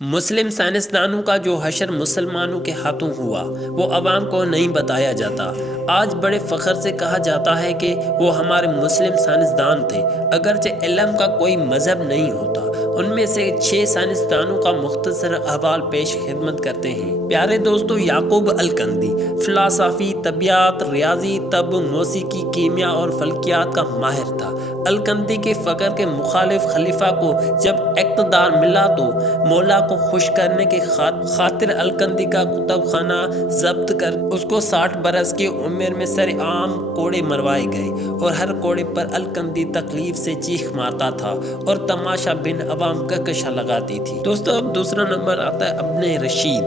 مسلم سائنسدانوں کا جو حشر مسلمانوں کے ہاتھوں ہوا وہ عوام کو نہیں بتایا جاتا۔ آج بڑے فخر سے کہا جاتا ہے کہ وہ ہمارے مسلم سائنسدان تھے، اگرچہ علم کا کوئی مذہب نہیں ہوتا۔ ان میں سے 6 سائنسدانوں کا مختصر احوال پیش خدمت کرتے ہیں۔ پیارے دوستو، یعقوب الکندی فلسفی، طبیعیات، ریاضی، طب، موسیقی، کیمیا اور فلکیات کا ماہر تھا۔ الکندی کے فقر کے مخالف خلیفہ کو جب اقتدار ملا تو مولا کو خوش کرنے کے خاطر الکندی کا کتب خانہ ضبط کر اس کو 60 برس کی عمر میں سر عام کوڑے مروائے گئے، اور ہر کوڑے پر الکندی تکلیف سے چیخ مارتا تھا اور تماشا بین عوام کہکشاں لگاتی تھی۔ دوستو، اب دوسرا نمبر آتا ہے ابن رشید۔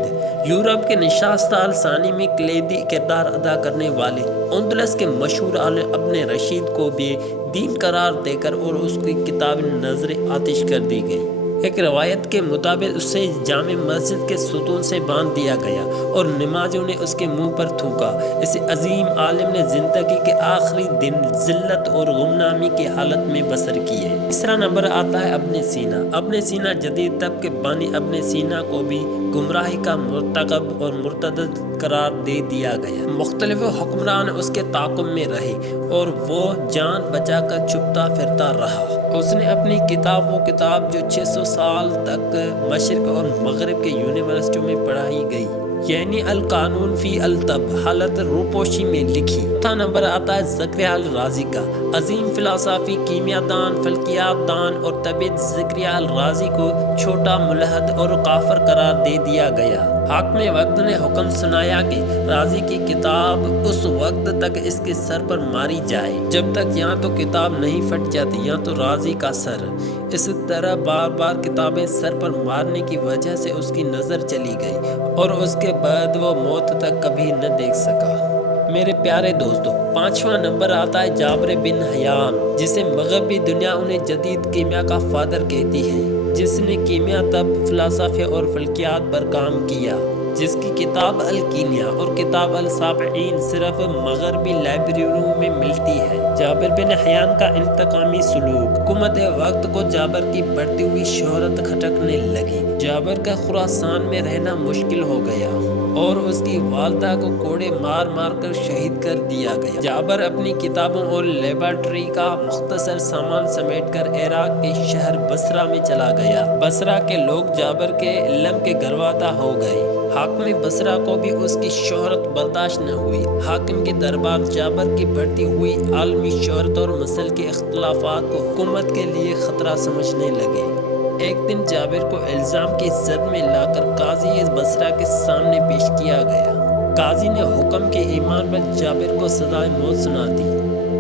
یورپ کے نشست ثانی میں کلیدی کردار ادا کرنے والے اندلس کے مشہور عالم ابن رشید کو بے دین قرار دے کر اور اس کی کتاب نظر آتش کر دی گئی۔ ایک روایت کے مطابق اسے جامع مسجد کے ستون سے باندھ دیا گیا اور نمازیوں نے اس کے منہ پر تھوکا۔ اس عظیم عالم نے زندگی کے آخری دن ذلت اور غمنامی کی حالت میں بسر کیے۔ تیسرا نمبر آتا ہے ابن سینا۔ ابن سینا جدید طب کے بانی ابن سینا کو بھی گمراہی کا مرتکب اور مرتد قرار دے دیا گیا۔ مختلف حکمران اس کے تعاقب میں رہے اور وہ جان بچا کر چھپتا پھرتا رہا۔ اس نے اپنی کتاب جو 600 سال تک مشرق اور مغرب کے یونیورسٹیوں میں پڑھائی گئی، یعنی القانون فی الطب، حالت روپوشی میں لکھی۔ چوتھا نمبر آتا ہے زکریا الرازی کا۔ عظیم فلسفی، کیمیا دان، فلکیات دان اور طبیب زکریا الرازی کو چھوٹا ملحد اور کافر قرار دے دیا گیا۔ حاکم وقت نے حکم سنایا کہ رازی کی کتاب اس وقت تک اس کے سر پر ماری جائے جب تک یا تو کتاب نہیں پھٹ جاتی یا تو رازی کا سر۔ اس طرح بار بار کتابیں سر پر مارنے کی وجہ سے اس کی نظر چلی گئی اور اس کے بعد وہ موت تک کبھی نہ دیکھ سکا۔ میرے پیارے دوستو، 5واں نمبر آتا ہے جابر بن حیان، جسے مغربی دنیا انہیں جدید کیمیا کا فادر کہتی ہے، جس نے کیمیا، طب، فلسفہ اور فلکیات پر کام کیا، جس کی کتاب الکیمیا اور کتاب السابعین صرف مغربی لائبریریوں میں ملتی ہے۔ جابر بن حیان کا انتقامی سلوک۔ حکومت وقت کو جابر کی بڑھتی ہوئی شہرت کھٹکنے لگی۔ جابر کا خراسان میں رہنا مشکل ہو گیا اور اس کی والدہ کو کوڑے مار مار کر شہید کر دیا گیا۔ جابر اپنی کتابوں اور لیبارٹری کا مختصر سامان سمیٹ کر عراق کے شہر بصرہ میں چلا گیا۔ بصرہ کے لوگ جابر کے علم کے گروادہ ہو گئے۔ حاکم بصرہ کو بھی اس کی شہرت برداشت نہ ہوئی۔ حاکم کے دربار جابر کی بڑھتی ہوئی عالمی شہرت اور مسلکی اختلافات کو حکومت کے لیے خطرہ سمجھنے لگے۔ ایک دن جابر کو الزام کی زد میں لا کر قاضی بصرہ کے سامنے پیش کیا گیا۔ قاضی نے حکم کے ایمان پر جابر کو سزائے موت سنا دی،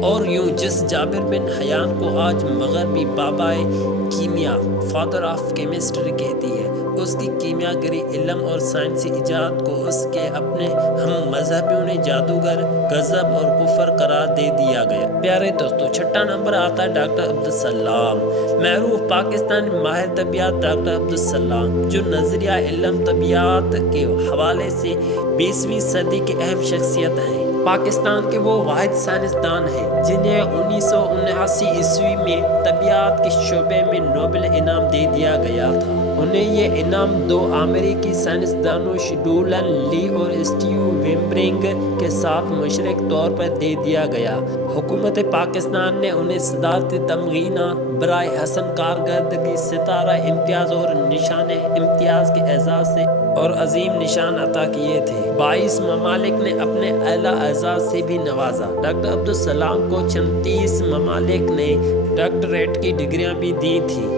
اور یوں جس جابر بن حیان کو آج مغربی بابائے کیمیا، فادر آف کیمسٹری کہتی ہے، اس کی کیمیا گری علم اور سائنسی ایجاد کو اس کے اپنے ہم مذہبیوں نے جادوگر، غضب اور کفر قرار دے دیا گیا۔ پیارے دوستو، 6واں نمبر آتا ہے ڈاکٹر عبدالسلام۔ معروف پاکستانی ماہر طبیعیات ڈاکٹر عبدالسلام، جو نظریہ علم طبیعیات کے حوالے سے 20ویں صدی کی اہم شخصیت ہیں۔ پاکستان کے وہ واحد سائنسدان ہیں جنہیں 1979 عیسوی میں طبیعیات کے شعبے میں نوبل انعام دے دیا گیا تھا۔ انہیں یہ انعام 2 امریکی سائنسدانوں شیڈولن لی اور اسٹیو ویمبرنگ کے ساتھ مشترکہ طور پر دے دیا گیا۔ حکومت پاکستان نے انہیں صدارتی تمغینہ برائے حسن کارکردگی، ستارہ امتیاز اور نشان امتیاز کے اعزاز سے اور عظیم نشان عطا کیے تھے۔ 22 ممالک نے اپنے اعلیٰ اعزاز سے بھی نوازا۔ ڈاکٹر عبدالسلام کو 36 ممالک نے ڈاکٹریٹ کی ڈگریاں بھی دی تھیں۔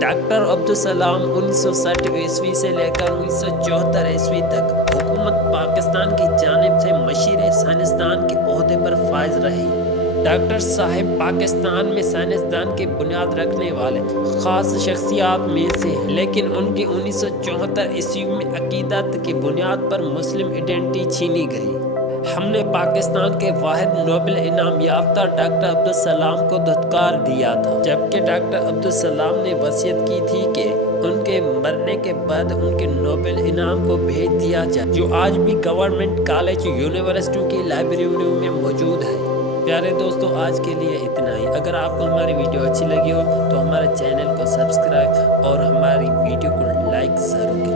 ڈاکٹر عبدالسلام 1960 عیسوی سے لے کر 1974 عیسوی تک حکومت پاکستان کی جانب سے مشیر سائنسدان کے عہدے پر فائز رہے۔ ڈاکٹر صاحب پاکستان میں سائنسدان کی بنیاد رکھنے والے خاص شخصیات میں سے ہیں، لیکن ان کی 1974 عیسوی میں عقیدت کی بنیاد پر مسلم آئیڈینٹی چھینی گئی۔ ہم نے پاکستان کے واحد نوبل انعام یافتہ ڈاکٹر عبدالسلام کو دھتکار دیا تھا، جبکہ ڈاکٹر عبدالسلام نے وصیت کی تھی کہ ان کے مرنے کے بعد ان کے نوبل انعام کو بھیج دیا جائے، جو آج بھی گورنمنٹ کالج، یونیورسٹیوں کی لائبریریوں میں موجود ہے۔ پیارے دوستو، آج کے لیے اتنا ہی۔ اگر آپ کو ہماری ویڈیو اچھی لگی ہو تو ہمارے چینل کو سبسکرائب اور ہماری ویڈیو کو لائک ضرور